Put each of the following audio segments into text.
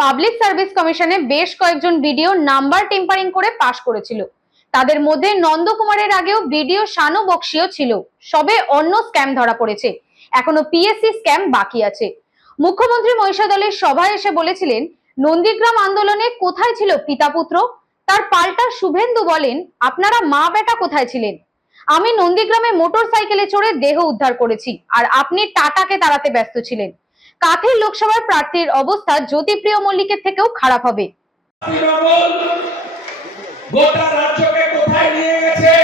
Public service কমিশনে বেশ কয়েকজন বিডিও নাম্বার টেম্পারিং করে পাশ করেছিল। তাদের মধ্যে নন্দকুমারের আগেও বিডিও শানু বক্সিও ছিল। সবে অন্য স্ক্যাম ধরা পড়েছে, এখনো পিএসসি স্ক্যাম বাকি আছে। মুখ্যমন্ত্রী মহিষাদলের সভায় এসে বলেছিলেন, নন্দীগ্রাম আন্দোলনে কোথায় ছিল পিতা পুত্র? তার পাল্টা শুভেন্দু বলেন, আপনারা মা বেটা কোথায় ছিলেন? আমি নন্দীগ্রামে মোটর সাইকেলে চড়ে দেহ উদ্ধার করেছি, আর আপনি টাটাকে তাড়াতে ব্যস্ত ছিলেন। কাঁথির লোকসভার প্রার্থীর অবস্থা জ্যোতিপ্রিয় মল্লিকের থেকেও খারাপ হবে। গোটা রাজ্যকে কোথায় নিয়ে গেছে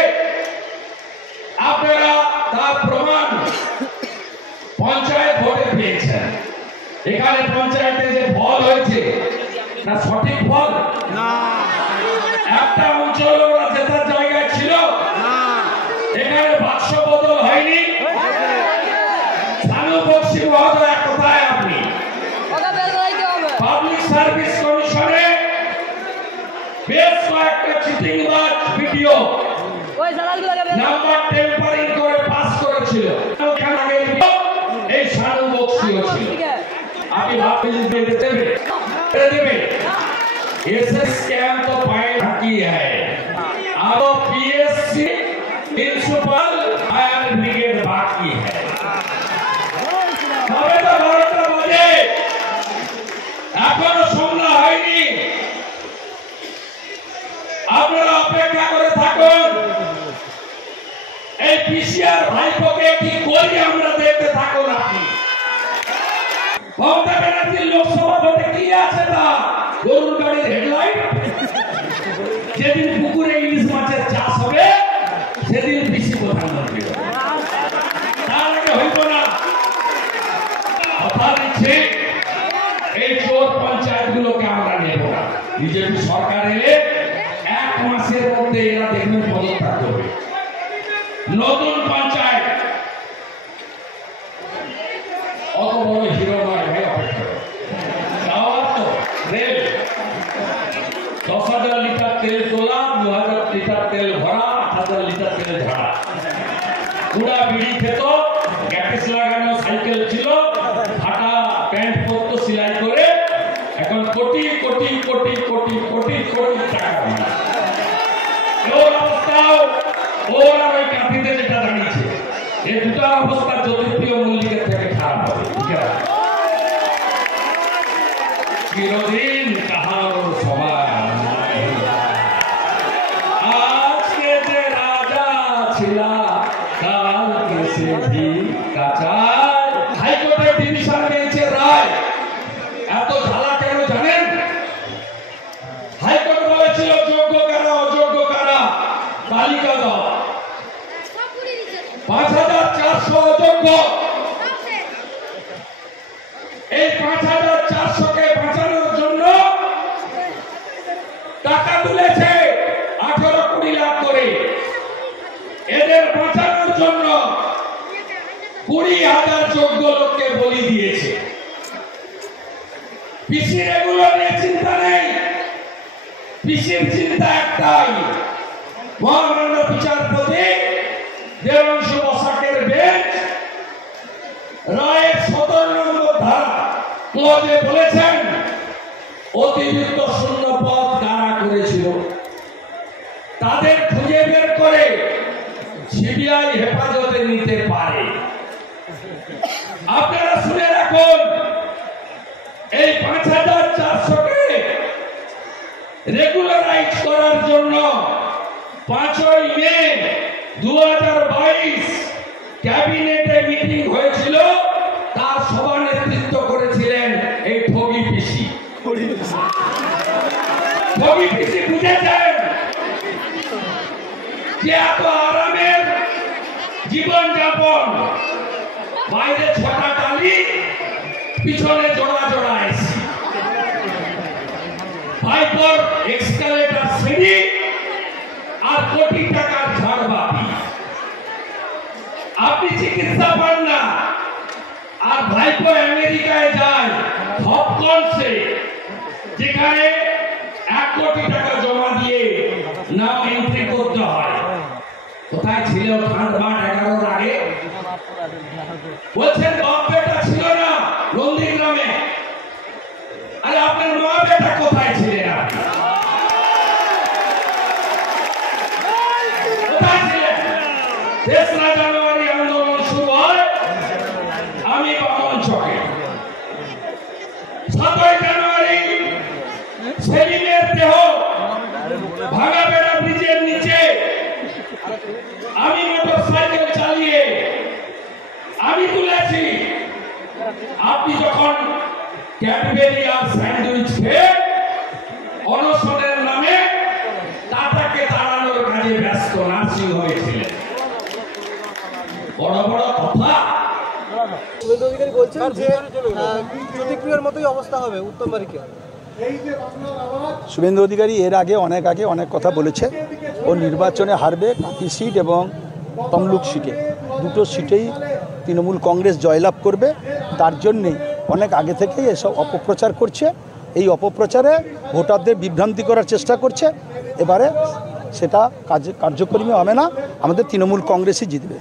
আপনারা তার প্রমাণ পঞ্চায়েত ভোটে পেয়েছেন। এখানে পঞ্চায়েতে যে ফল হয়েছে না সঠিক ফল না, একটা অঞ্চল ওরা জেতার জায়গায় ছিল না, এখানে বাক্স বদল হয়নি। শানু বক্সি মহোদয় কোথায় আপনি? পাবলিক সার্ভিস কমিশনে বেশ কয়েকটা চিটিংবাজ ভিডিও নাম্বার টেম্পারিং করে পাস করেছিল। এই শানু বক্সিও ছিল। আপনি ভাবছেন देवे ऐसे स्कैम तो पाए की है। अब पीएससी प्रिंसिपल फायर ब्रिगेड बाकी है। তবে তো 12টা বাজে এখনো সন্ধ্যা হয়নি। আপনারা অপেক্ষা করে থাকুন। এই পিসিআর ভাইপোকে কি করি আমরা দেখতে থাকুন। আপনি মমতা ব্যানার্জির লোকসভা ভোটে কি আছে তা? গরুর গাড়ির হেডলাইট। যেদিন পুকুরে ইলিশ মাছের চাষ হবে সেদিন পিসি প্রধানমন্ত্রী হবে। তার আগে হইব না। কথা দিচ্ছি এই চোর পঞ্চায়েত গুলোকে আমরা নেব না। বিজেপি সরকার এলে 1 মাসের মধ্যে এরা দেখবেন পদত্যাগ করবে। নতুন পঞ্চায়েত অত বড় হিরো নয় ভাই, অপেক্ষা করো। যাওয়ার তো রেল 10,000 লিটার তেল তোলা, 2,000 লিটার তেল ভরা, 8,000 লিটার তেল ঝাড়া। পুরা বিড়ি খেত, গ্যাটিস লাগানো সাইকেল ছিল, ফাটা প্যান্ট পরতো সেলাই করে। এখন কোটি কোটি কোটি কোটি কোটি কোটি টাকা। ওর অবস্থাও ওর আর ওই কাঁথিতে যেটা দাঁড়িয়েছে, এই দুটার অবস্থা জ্যোতিপ্রিয় মল্লিকের থেকে খারাপ হবে। চিরদিন কাহার সবাই আজকে যে রাজা ছিলা কালকে সে ভি কাচায়। হাইকোর্টের ডিভিশন পেয়েছে রায়। এত ঝালা কেন জানেন? হাইকোর্ট বলেছিল যোগ্য কারা অযোগ্য কারা তালিকা দাও। 5,400 অযোগ্য। এই 5,400কে বাঁচানোর জন্য টাকা তুলেছে 18-20 লাখ করে। এদের বাঁচানোর জন্য 20,000 যোগ্য লোককে বলি দিয়েছে। পিসির এগুলো নিয়ে চিন্তা নেই। পিসির চিন্তা একটাই, মহামান্য বিচারপতি দেবাংশু বসাকের বেঞ্চ রায়ের 17 নম্বর ধারা ক্লজে বলেছেন অতিরিক্ত শূন্য পদ কারা করেছিল তাদের খুঁজে বের করে সিবিআই হেফাজতে নিতে পারে। আপনারা শুনে রাখুন, এই 5,400কে রেগুলারাইজ করার জন্য 5ই মে 2022 ক্যাবিনেটে মিটিং হয়েছিল। তার সভানেতৃত্ব করেছিলেন এই ঠগি পিসি। ঠগি পিসি বুঝেছেন যে এত আরামের জীবন যাপন, বাইরে 6টা টালি, পিছনে জোড়া জোড়া এসি, ভাইপোর এক্সকালেটর সিঁড়ি আর কোটি টাকার ঝাড়বাতি। আপনি চিকিৎসা পান না, আর ভাইপো আমেরিকায় যায় হপকনসে, যেখানে 1 কোটি টাকা জমা দিয়ে নাম এন্ট্রি করতে হয়। কোথায় ছিল ধানবাদ 11-র আগে? বলছেন বাপ বেটা ছিল না নন্দীগ্রামে। আরে আপনার মা বেটা কোথায় ছিলেন আপনি? কোথায় ছিলেন? 3রা জানুয়ারি আন্দোলন শুরু হয়, আমি বামন চকে। 7ই জানুয়ারি সেলিমের দেহ ভাঙাবেড়া ব্রিজের নিচে আমি মোটরসাইকেল চালিয়ে আমি তুলেছি। আপনি যখন ক্যাডবেরি আর স্যান্ডউইচ খেয়ে অনশনের নামে টাটাকে তাড়ানোর কাজে ব্যস্ত নার্সিং হয়েছিলেন। বড় বড় কথা। শুভেন্দু অধিকারী বলছেন যে জ্যোতিপ্রিয়র মতোই অবস্থা হবে উত্তম বারিকের। শুভেন্দু অধিকারী এর আগে অনেক কথা বলেছে। ও নির্বাচনে হারবে কাঁথি সিট এবং তমলুক সিটে, দুটো সিটেই তৃণমূল কংগ্রেস জয়লাভ করবে। তার জন্যেই অনেক আগে থেকেই এসব অপপ্রচার করছে। এই অপপ্রচারে ভোটারদের বিভ্রান্তি করার চেষ্টা করছে। এবারে সেটা কার্যকরী হবে না, আমাদের তৃণমূল কংগ্রেসই জিতবে।